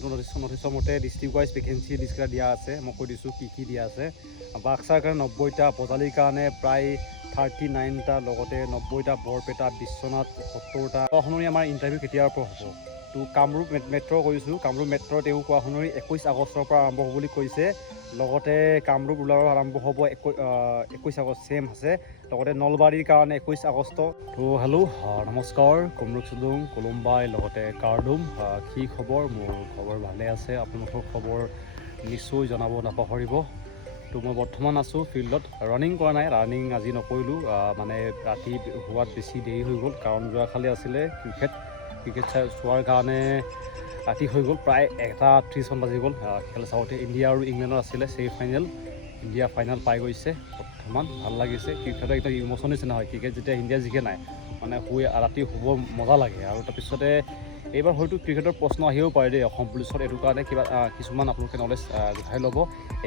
যোনটো নটিছৰ মতে district wise vacancy লিষ্টকেইটা দিয়া আছে। মই কৈ দিছোঁ কি দিয়া আছে। বাক্সাৰ কাৰণে 90টা, বজালীৰ কাৰণে প্ৰায় 39টা, লগতে 90টা, বৰপেটা, বিশ্বনাথ 70টা। কোৱা শুনি আমাৰ ইণ্টাৰভিউ কেতিয়াৰ পৰা হ'ব? তো কামৰূপ মেট্ৰ' কৰিছোঁ। কামৰূপ মেট্ৰ' তেওঁ কোৱা শুনি 21 আগষ্টৰ পৰা আৰম্ভ হ'ব বুলি কৈছে। লগতে কামৰূপ ৰুৰালৰ আৰম্ভ হ'ব 21 আগষ্ট ছেম আছে। লগতে নলবাৰীৰ কাৰণে 21 আগষ্ট। তো হেল্ল' নমস্কাৰ, কমৰুক চুদুং কলম্বাই লগতে কাৰ্ডুম। কি খবৰ? মোৰ খবৰ ভালে আছে। আপোনালোকৰ খবৰ নিশ্চয় জনাব নাপাহৰিব। তো মই বৰ্তমান আছোঁ ফিল্ডত, ৰানিং কৰা নাই, ৰানিং আজি নকৰিলোঁ। মানে ৰাতি হোৱাত বেছি দেৰি হৈ গ'ল, কাৰণ যোৱাকালি আছিলে ক্ৰিকেট চোৱাৰ কাৰণে ৰাতি হৈ গ'ল, প্ৰায় 1:30 বাজি গ'ল। খেল চাওঁতে ইণ্ডিয়া আৰু ইংলেণ্ডৰ আছিলে ছেমি ফাইনেল। ইণ্ডিয়া ফাইনেল পাই গৈছে। বৰ্তমান ভাল লাগিছে। ক্ৰিকেটৰ একদম ইম'শ্যন নিচিনা হয়। ক্ৰিকেট যেতিয়া ইণ্ডিয়া জিকে নাই, মানে ৰাতি শুব মজা লাগে। আৰু তাৰপিছতে এইবাৰ হয়তো ক্ৰিকেটৰ প্ৰশ্ন আহিব পাৰে দেই অসম পুলিচত। এইটো কাৰণে কিছুমান আপোনালোকে নলেজ গোটাই ল'ব।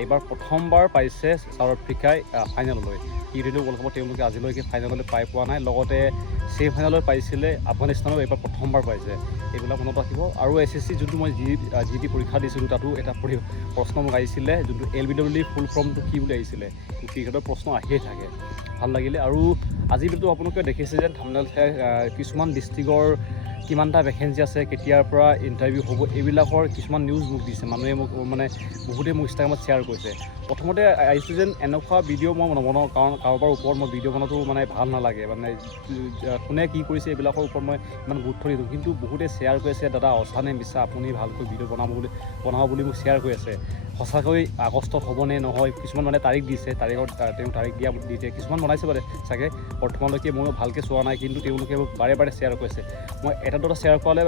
এইবাৰ প্ৰথমবাৰ পাইছে চাউথ আফ্ৰিকাই ফাইনেললৈ। টি20 ৱৰ্ল্ড কাপত তেওঁলোকে আজিলৈকে ফাইনেললৈ পাই পোৱা নাই। লগতে ছেমি ফাইনেললৈ পাইছিলে আফগানিস্তানেও, এইবাৰ প্ৰথমবাৰ পাইছে। এইবিলাক মনত ৰাখিব। আৰু SSC যোনটো মই GD পৰীক্ষা দিছিলোঁ, তাতো এটা প্ৰশ্ন মোক আহিছিলে, যোনটো LBW ফুল ফৰ্মটো কি বুলি আহিছিলে। ক্ৰিকেটৰ প্ৰশ্ন আহিয়ে থাকে, ভাল লাগিলে। আৰু আজি কিন্তু আপোনালোকে দেখিছে যে থাম্বনেইল কিছুমান ডিষ্ট্ৰিক্টৰ কিমানটা ভেকেঞ্চি আছে, কেতিয়াৰ পৰা ইণ্টাৰভিউ হ'ব, এইবিলাকৰ কিছুমান নিউজ মোক দিছে। মানুহে মোক মানে বহুতেই মোক ইনষ্টাগ্ৰামত শ্বেয়াৰ কৰিছে। প্ৰথমতে আহিছোঁ যেন এনেকুৱা ভিডিঅ' মই নবনাওঁ, কাৰণ কাৰোবাৰ ওপৰত মই ভিডিঅ' বনাওঁতো মানে ভাল নালাগে। মানে কোনে কি কৰিছে এইবিলাকৰ ওপৰত মই ইমান গুৰুত্ব নিদিওঁ। কিন্তু বহুতে শ্বেয়াৰ কৰি আছে, দাদা সঁচা নে মিছা, আপুনি ভালকৈ ভিডিঅ' বনাব বুলি মোক শ্বেয়াৰ কৰি আছে। সঁচাকৈ আগষ্টত হ'বনে নহয়, কিছুমান মানে তাৰিখ দিছে, তাৰিখত তেওঁ তাৰিখ দিয়া দিছে। কিছুমান বনাইছে বাৰু চাগে, বৰ্তমানলৈকে ময়ো ভালকৈ চোৱা নাই, কিন্তু তেওঁলোকে মোক বাৰে শ্বেয়াৰ কৰিছে। মই এটা দুটা শ্বেয়াৰ কৰালে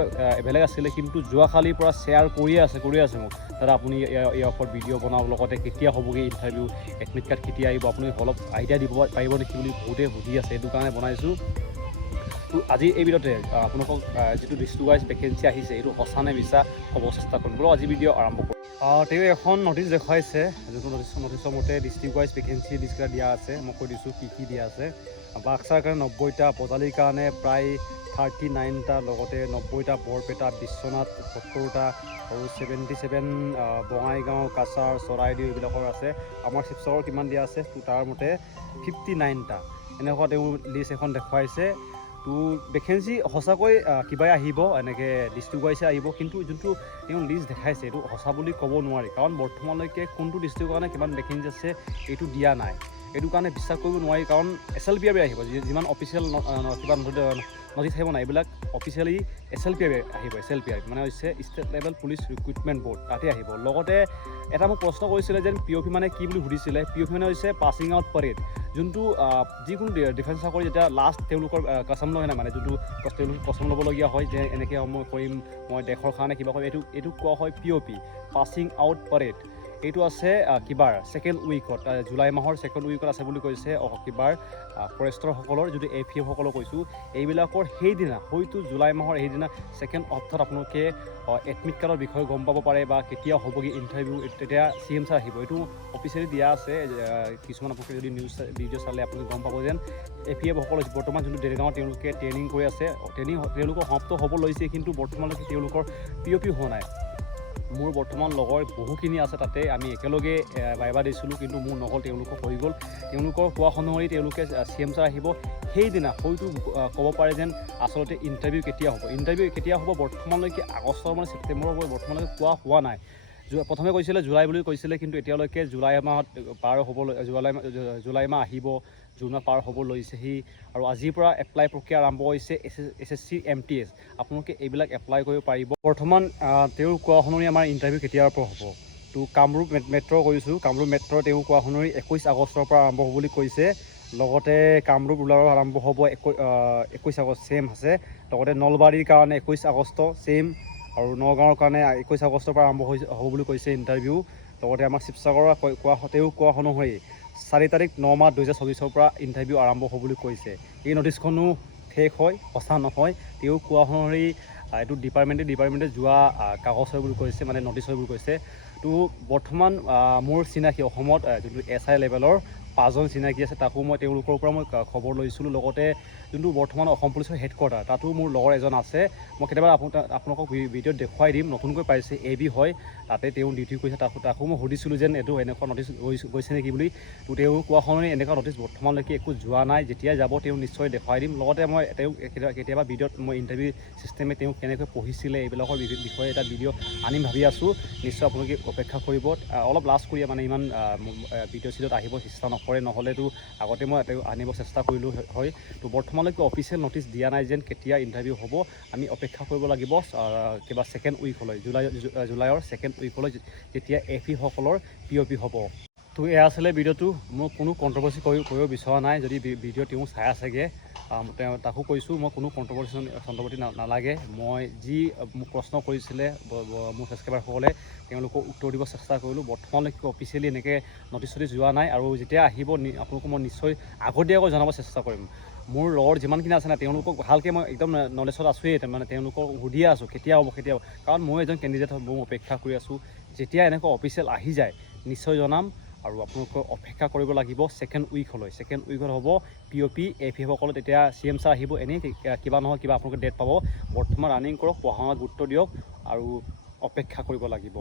বেলেগ আছিলে, কিন্তু যোৱাকালিৰ পৰা শ্বেয়াৰ কৰিয়ে আছে মোক, দাদা আপুনি ইয়াৰ ওপৰত ভিডিঅ' বনাওক, লগতে কেতিয়া হ'বগৈ ইণ্টাৰভিউ, এডমিট কাৰ্ড কেতিয়া আহিব, আপুনি অলপ আইডিয়া দিব পাৰিব নেকি বুলি বহুতে সুধি আছে। সেইটো কাৰণে বনাইছোঁ। তো আজি এই ভিডিঅ'তে আপোনালোকক যিটো ডিষ্ট্ৰিক্ট ৱাইজ ভেকেঞ্চি আহিছে, এইটো সঁচা নে মিছা ক'ব চেষ্টা কৰিম। বোলো আজি ভিডিঅ' আৰম্ভ কৰোঁ। তেওঁ এখন নটিছ দেখুৱাইছে, যোনটো নটিছৰ মতে ডিষ্ট্ৰিক্ট ৱাইজ ভেকেঞ্চি লিষ্টকেইটা দিয়া আছে। মই কৈ দিছোঁ কি দিয়া আছে। বাক্সাৰ কাৰণে 90টা, বজালীৰ কাৰণে প্ৰায় 39টা, লগতে 90টা, বৰপেটা, বিশ্বনাথ 70টা, আৰু 77 বঙাইগাঁও, কাছাৰ, চৰাইদেউ এইবিলাকৰ আছে। আমাৰ শিৱসাগৰ কিমান দিয়া আছে, তো তাৰ মতে 59টা। এনেকুৱা তেওঁ লিষ্ট এখন দেখুৱাইছে। তো ভেকেঞ্চি সঁচাকৈ কিবাই আহিব, এনেকৈ ডিষ্ট্ৰিক্ট ৱাইজে আহিব। কিন্তু যোনটো তেওঁ লিষ্ট দেখাইছে, এইটো সঁচা বুলি ক'ব নোৱাৰি, কাৰণ বৰ্তমানলৈকে কোনটো ডিষ্ট্ৰিক্টৰ কাৰণে কিমান ভেকেঞ্চি আছে এইটো দিয়া নাই। এইটো কাৰণে বিশ্বাস কৰিব নোৱাৰি, কাৰণ SLPR আহিব। যিমান অফিচিয়েল কিবা নটিছ আহিব নাই, এইবিলাক অফিচিয়েলি SLPR আহিব। SLPR মানে হৈছে state level police recruitment board, তাতে আহিব। লগতে এটা মোক প্ৰশ্ন কৰিছিলে যেন POP মানে কি বুলি সুধিছিলে। POP মানে হৈছে পাছিং আউট পৰেড। যোনটো যিকোনো ডিফেন্স চাকৰি যেতিয়া লাষ্ট তেওঁলোকৰ কছম লয় নাই, মানে যোনটো তেওঁলোকে কছম ল'বলগীয়া হয় যে এনেকৈ মই কৰিম, মই দেশৰ কাৰণে কিবা কৰিম, এইটো কোৱা হয় POP, পাছিং আউট পৰেড। এইটো আছে কিবাৰ ছেকেণ্ড উইকত, জুলাই মাহৰ ছেকেণ্ড উইকত আছে বুলি কৈছে। কিবাৰ ফৰেষ্টৰসকলৰ, যদি AFF কৈছোঁ, এইবিলাকৰ সেইদিনা হয়তো জুলাই মাহৰ সেইদিনা ছেকেণ্ড অফত আপোনালোকে এডমিট কাৰ্ডৰ বিষয়ে গম পাব পাৰে, বা কেতিয়া হ'বগৈ ইণ্টাৰভিউ, তেতিয়া CM ছাৰ আহিব। এইটো অফিচিয়েলি দিয়া আছে। কিছুমান আপোনালোকে যদি নিউজ ভিডিঅ' চালে আপোনালোকে গম পাব যেন AFF বৰ্তমান যোনটো দেৰগাঁৱত তেওঁলোকে ট্ৰেইনিং কৰি আছে, তেওঁলোকৰ সমাপ্ত হ'ব লৈছে, কিন্তু বৰ্তমানলৈকে তেওঁলোকৰ POP হোৱা নাই। মোৰ বৰ্তমান লগৰ বহুখিনি আছে তাতে, আমি একেলগে ভাইবা দিছিলোঁ, কিন্তু মোৰ নহ'ল, তেওঁলোকক হৈ গ'ল। তেওঁলোকৰ কোৱা অনুসৰি তেওঁলোকে CM ছাৰ আহিব সেইদিনা হয়তো ক'ব পাৰে যেন আচলতে ইণ্টাৰভিউ কেতিয়া হ'ব বৰ্তমানলৈকে আগষ্টৰ মানে ছেপ্টেম্বৰৰ হ'ব, বৰ্তমানলৈকে কোৱা হোৱা নাই। প্ৰথমে কৈছিলে জুলাই বুলি কৈছিলে, কিন্তু এতিয়ালৈকে জুলাই মাহত পাৰ হ'ব, জুলাই মাহ আহিব, জুন মাহ পাৰ হ'ব লৈছেহি। আৰু আজিৰ পৰা এপ্লাই প্ৰক্ৰিয়া আৰম্ভ হৈছে SSC MTS। আপোনালোকে এইবিলাক এপ্লাই কৰিব পাৰিব। বৰ্তমান তেওঁৰ কোৱা শুনি আমাৰ ইণ্টাৰভিউ কেতিয়াৰ পৰা হ'ব? তো কামৰূপ মেট্ৰ' কৰিছোঁ। কামৰূপ মেট্ৰ' তেওঁ কোৱা শুনি 21 আগষ্টৰ পৰা আৰম্ভ হ'ব বুলি কৈছে। লগতে কামৰূপ ৰুৰালৰ আৰম্ভ হ'ব 21 আগষ্ট ছেম আছে। লগতে নলবাৰীৰ কাৰণে 21 আগষ্ট ছেম, আৰু নগাঁৱৰ কাৰণে 21 আগষ্টৰ পৰা আৰম্ভ হ'ব বুলি কৈছে ইণ্টাৰভিউ। লগতে আমাৰ শিৱসাগৰৰ তেওঁ কোৱা অনুসৰি 4 তাৰিখ 9 মাহ 2024 পৰা ইণ্টাৰভিউ আৰম্ভ হ'ব বুলি কৈছে। এই নটিছখনো ফেক হয়, সঁচা নহয়। তেওঁ কোৱা অনুসৰি এইটো ডিপাৰ্টমেণ্টে যোৱা কাগজ হয় বুলি কৈছে, মানে নটিছ হয় বুলি কৈছে। তো বৰ্তমান মোৰ চিনাকি অসমত যোনটো SI লেভেলৰ 5জন চিনাকি আছে, তাকো মই তেওঁলোকৰ পৰা মই খবৰ লৈছিলোঁ। লগতে যোনটো বৰ্তমান অসম পুলিচৰ হেডকোৱাৰ্টাৰ, তাতো মোৰ লগৰ এজন আছে। মই কেতিয়াবা আপোনালোকক ভিডিঅ'ত দেখুৱাই দিম। নতুনকৈ পাইছে AB হয়, তাতে তেওঁ ডিউটি কৰিছে। তাকো মই সুধিছিলোঁ যেন এইটো এনেকুৱা নটিচ গৈছে নেকি বুলি। তো তেওঁ কোৱা শুনি এনেকুৱা নটিচ বৰ্তমানলৈকে একো যোৱা নাই। যেতিয়া যাব তেওঁ নিশ্চয় দেখুৱাই দিম। লগতে মই তেওঁ কেতিয়াবা ভিডিঅ'ত মই ইণ্টাৰভিউ চিষ্টেমে তেওঁ কেনেকৈ পঢ়িছিলে এইবিলাকৰ বিষয়ে এটা ভিডিঅ' আনিম ভাবি আছোঁ। নিশ্চয় আপোনালোকে অপেক্ষা কৰিব। অলপ লাজ কৰি মানে ইমান ভিডিঅ' চিডিঅ'ত আহিব চেষ্টা নকৰে, নহ'লেতো আগতে মই আনিব চেষ্টা কৰিলোঁ হয়। তো বৰ্তমানলৈকে অফিচিয়েল নটিচ দিয়া নাই যেন কেতিয়া ইণ্টাৰভিউ হ'ব। আমি অপেক্ষা কৰিব লাগিব কিবা ছেকেণ্ড উইকলৈ, জুলাইৰ ছেকেণ্ড উইকলৈ, যেতিয়া FE সকলৰ POP হ'ব। তো এয়া আছিলে ভিডিঅ'টো। মই কোনো কণ্ট্ৰভাৰ্চি কৰিব বিচৰা নাই। যদি ভিডিঅ' তেওঁ চাই আছেগৈ, তাকো কৈছোঁ মই কোনো কণ্ট্ৰভাৰ্চি নালাগে। মই যি মোক প্ৰশ্ন কৰিছিলে মোৰ ছাবস্ক্ৰাইবাৰসকলে, তেওঁলোকক উত্তৰ দিব চেষ্টা কৰিলোঁ। বৰ্তমানলৈকে অফিচিয়েলি এনেকৈ নটিচ চটিচ যোৱা নাই, আৰু যেতিয়া আহিব আপোনালোকক মই নিশ্চয় আগতীয়াকৈ জনাব চেষ্টা কৰিম। মোৰ লগৰ যিমানখিনি আছে না, তেওঁলোকক ভালকৈ মই একদম নলেজত আছোঁৱেই, মানে তেওঁলোকক সুধিয়ে আছোঁ কেতিয়া হ'ব, কাৰণ মই এজন কেণ্ডিডেট হয়, মই অপেক্ষা কৰি আছোঁ। যেতিয়া এনেকুৱা অফিচিয়েল আহি যায় নিশ্চয় জনাম, আৰু আপোনালোকক অপেক্ষা কৰিব লাগিব ছেকেণ্ড উইকলৈ। ছেকেণ্ড উইকত হ'ব POP FE সকলে, তেতিয়া CM ছাৰ আহিব। এনেই কিবা নহয় কিবা আপোনালোকে ডেট পাব। বৰ্তমান ৰানিং কৰক, পঢ়া শুনাত গুৰুত্ব দিয়ক, আৰু অপেক্ষা কৰিব লাগিব।